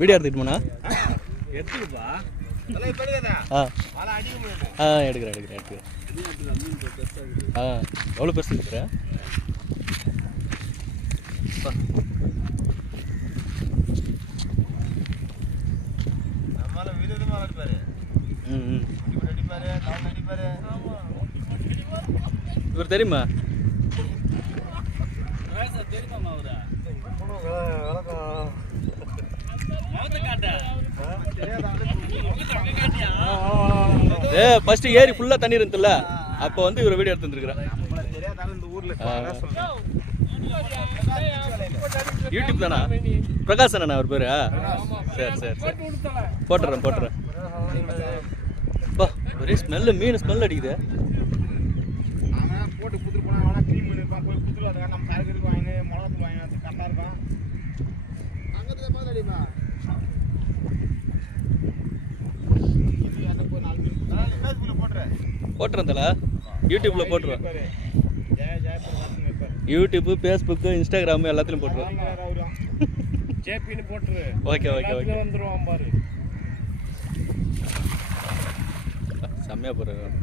Video எடுத்துக்கிட்டு போனா எடுத்துப்பா எடுக்கிறேன் எவ்வளோ பெருசு இருக்கிறேன் இவர் தெரியுமா ஃபர்ஸ்ட் ஏரி ஃபுல்லா தண்ணி இருந்துல அப்போ வந்து இவர் வீடியோ எடுத்துருக்கிறேன் யூடியூப் தானா பிரகாஷ் அண்ணா அவர் பேரு சரி போட்டுறேன் ஒரே ஸ்மெல்லு மீன் ஸ்மெல் அடிக்குது போட்டுறேன் தல யூடியூப்ல போட்டுருவேன் யூடியூப் ஃபேஸ்புக் இன்ஸ்டாகிராம் எல்லாத்துலயும் போட்டுருவேன் ஓகே வந்துருவான் பாரு செம்மையா போடுறேன்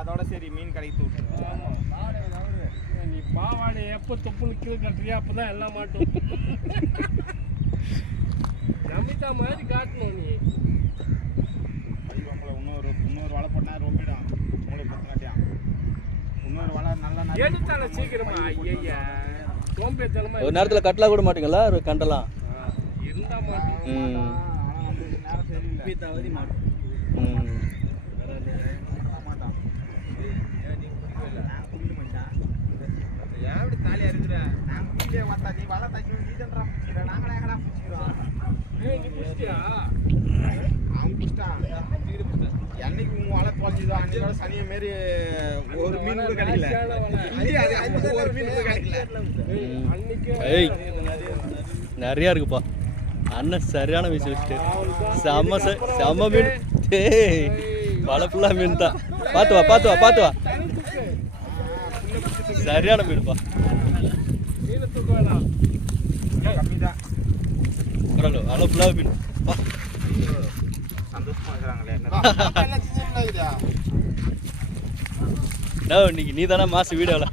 அதோட சரி மீன் கடைக்கு விட்டு நீ பாவாடை எப்போ தொப்புள் கீழே கட்டுறியா அப்பதான் எல்லாம் மாட்டும் நம்பித்தா மாதிரி காட்டணும் நீ இன்னொரு வலை போட்டா ரொம்பிடும் உங்களுக்கு காட்டியா இன்னொரு வலை நல்லா எடுத்தால சீக்கிரமா ஐயா சோம்பேத்தனமா ஒரு நேரத்தில் கட்டலாம் கூட மாட்டீங்களா கண்டலாம் இருந்தா மாட்டோம் நேரம் சரி தவறி மாட்டோம் சனிய மாரி ஒரு மீன் கூட கிடைக்கல நிறையா இருக்குப்பா அண்ணன் சரியான மீன் வச்சுட்டு செம்ம மீன் பல ஃபுல்லா மீன் தான் பார்த்து வா சரியான மீன்ப்பா அவ்வளோ ஃபுல்லாக மீன் இன்னைக்கு நீ தானே மாசு வீடியோல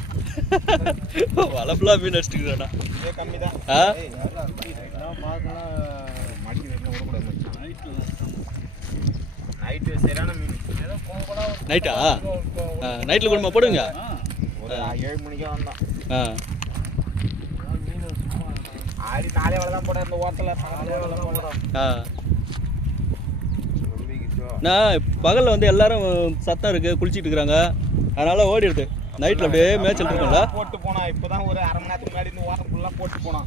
வலை ஃபுல்லாக மீன் அடிச்சுட்டுக்கிறா நைட்டா நைட்டில் குடும்பம் போடுங்க 7 மணிக்கே வந்தான் ஆடி 4 வேலை தான் போட இந்த ஓட்டல 4 வேலை தான் போடுறோம் நான் பகலில் வந்து எல்லாரும் சத்தம் இருக்குது குளிச்சிட்டு இருக்கிறாங்க அதனால் ஓடிடுது நைட்டில் அப்படியே மேய்ச்சல் இருக்கும்ல போட்டு போனான் இப்போ தான் ஒரு அரை மணி நேரத்துக்கு முன்னாடி இந்த ஓட்டம் ஃபுல்லாக போட்டு போனான்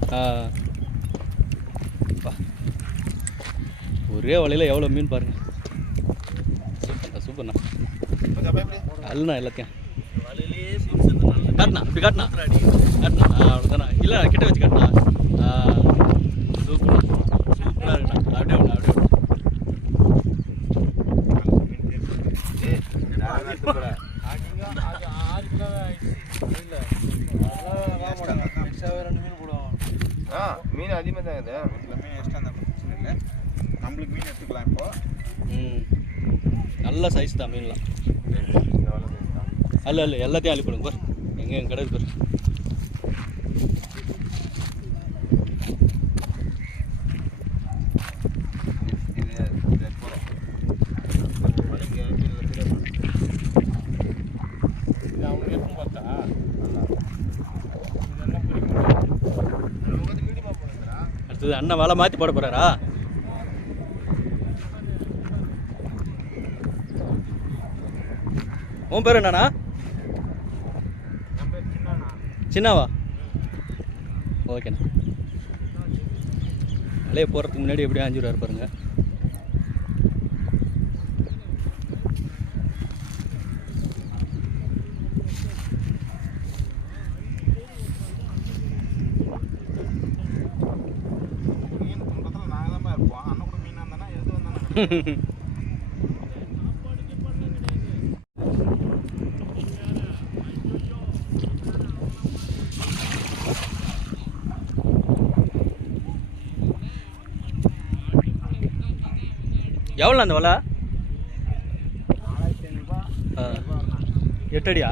ஒரே வலையில் எவ்வளோ மீன் பாருங்க சூப்பர்ண்ணா அல்லண்ணா எல்லாத்தையும் காட்டினா அவ்வளோதானா இல்லை கிட்ட வச்சு காட்டினா சூப்பராக இருக்குண்ணா அப்படியே மீன் அதிகமாக தான் இது மீன் எக்ஸ்ட்ரா இருந்தால் பிரச்சனை இல்லை நம்மளுக்கு மீன் எடுத்துக்கலாம் இப்போ நல்ல சைஸ் தான் மீன்லாம் அல்ல எல்லாத்தையும் அள்ளி போடுங்க பார் எங்கே கிடையாது பார் அடுத்தது அண்ணன் வலை மாற்றி போட போகிறாரா உன் பேர் என்னண்ணா சின்னாவா ஓகேண்ணா அலைய போகிறதுக்கு முன்னாடி எப்படியும் 5 ரூபா பாருங்க எவ்வளோ அந்த வலை? 4500 ரூபா. 8 அடியா?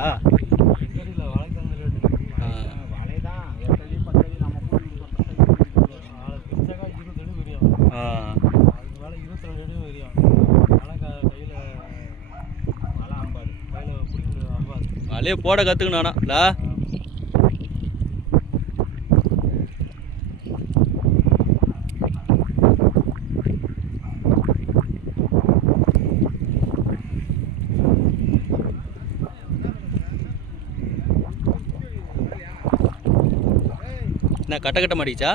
வலைதான் 8 அடி 10 அடி நம்ம கூட்டி வலையே போட கற்றுக்கணும் ஆனால் என்ன கட்ட கட்ட மாட்டிச்சா?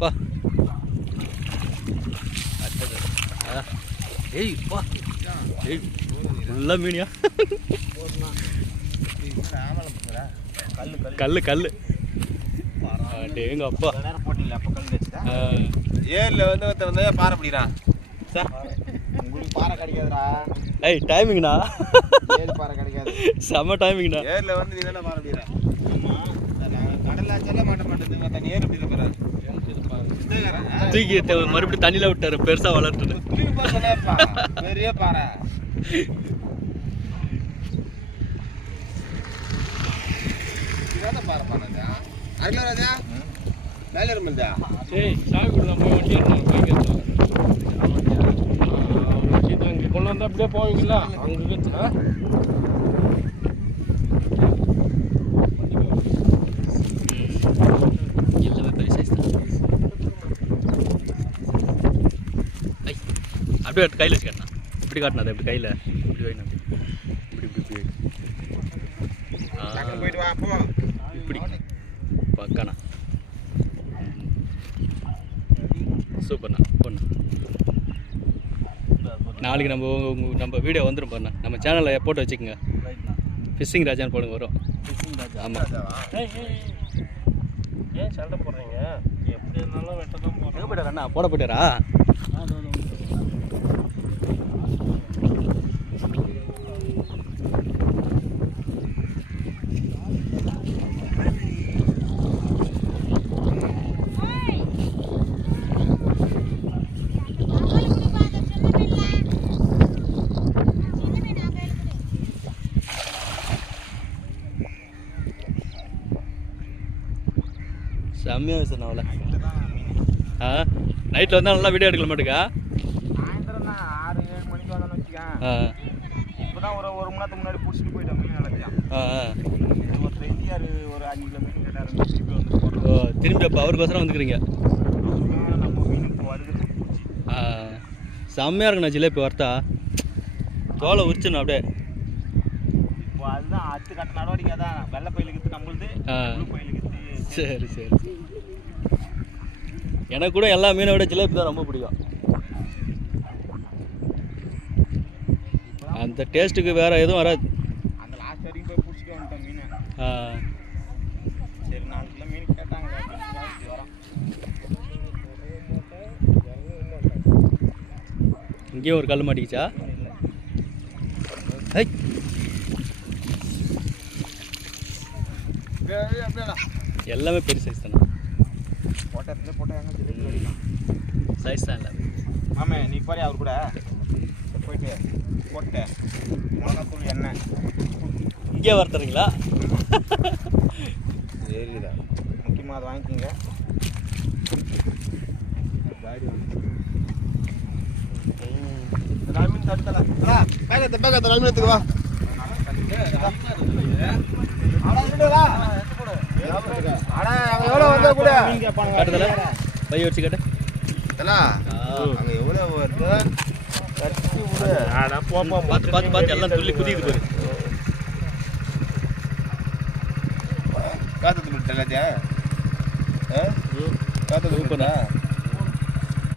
பா ஏய் பா ஏய் ஃபுல்லாக மீனியா? கல்லு கல்லு எங்க அப்பா போட்டில அப்ப கல் வச்சுட்டா ஏர்ல வந்து பாறை பிடிறான் சார். உங்களுக்கு பாறை கிடைக்காதுடா. ஏய் டைமிங்ண்ணா. ஏர் பாறை கிடைக்காது. செம்ம டைமிங்ண்ணா. ஏர்ல வந்து நீ தான பாறை பிடிற. ஆமா கடல்ல செல்ல மாட்டேங்குது. தண்ணி ஏர் பிடிற பாரு. தூக்கி மறுபடியும் தண்ணியில விட்டாரு பெருசா வளர்த்துட்டு. பெரிய பாறை. பாறை பண்ணா அருளா ராஜா மேல இருந்தா. ஏய் சாவி குடுடா போய் வண்டி ஏறணும் பைக் எடுத்து. அங்க கொண்டு வந்தா அப்படியே போவீங்களா? அங்க இருக்கு. எல்லாமே பெரிய சைஸ் தான். ஐ அப்படியே கையில் வச்சு காட்டினா இப்படி காட்டினா அது இப்படி கையில் இப்படி வைனா இப்படி இப்படி இப்படி போயிட்டு வா போ. இப்படி பக்காண்ணா. சூப்பர்ண்ணா போண்ணா. நாளைக்கு நம்ம வீடியோ வந்துடும் பாருண்ணா. நம்ம சேனலில் போட்டு வச்சுக்கோங்க. ஃபிஷ்ஷிங் ராஜான்னு போடுங்க வரும். ஆமாம். ஏன் சண்டை போடுறீங்க? எப்படி இருந்தாலும் வெட்ட தான் போடுறோம். எங்கே போயிட்டாரா அண்ணா? போட போயிட்டாரா? செம்மையாக சார் நான் அவளை நைட்டில் வந்தால் நல்லா வீடியோ எடுக்கல மாட்டுக்கா? சாயந்தரம் தான் 6-7 மணிக்கு வந்தோம்னு வச்சுக்கேன். இப்போ தான் ஒரு மணி நேரத்துக்கு முன்னாடி பிடிச்சிட்டு போயிட்டோம். மீன் நினைச்சான் ஒரு எம்ஜிஆர் ஒரு 5 கிலோ மீன் கேட்டார். திருப்பி வந்து போடுறோம். திரும்பி அப்போ அவருக்கோசரம் வந்துக்கிறீங்க. நம்ம மீனுக்கு வருது. செம்மையாக இருக்குண்ணா ஜிலேபி வர்த்தா. தோலை உரிச்சிடணும் அப்படியே. இப்போ அதுதான் அடுத்து கட்ட நடவடிக்கை தான். வெள்ளை பயிலுக்கு நம்மளுது, பயிலுக்கு. சரி சரி. எனக்கு கூட எல்லா மீனை விட ஜிலேபி தான் ரொம்ப பிடிக்கும். அந்த டேஸ்ட்டுக்கு வேற எதுவும் வராது. அந்த லாஸ்ட் வரைக்கும் போய் பிடிச்சிட்டு வந்துட்டோம் மீனை. சரி 4 கிலோ மீன் கேட்டாங்க. இங்கேயும் ஒரு கல் மாட்டிக்கிச்சா? எல்லாமே பெரிய சைஸ் தானே. சைஸ் தான் எல்லாமே. ஆமே நீ பாரு அவர் கூட போயிட்டு போட்டு மிளகாத்தூள் எண்ணெய் இங்கே வறுத்துறீங்களா? சரிதா முக்கியமாக அதை வாங்கிக்கிங்க. மீன் தடுத்தலாம் பேக்கத்தை மீன் எடுத்துக்கு வா. எவ்வளோ வந்தா கூட கட்டுதல பை வச்சு கட்டு. அங்கே எவ்வளோ வருது கட்டி விடு. பார்த்து பார்த்து பார்த்து எல்லாம் துள்ளி குதிக்குது பாரு. காத்து விட்டு எல்லாத்தையா காத்து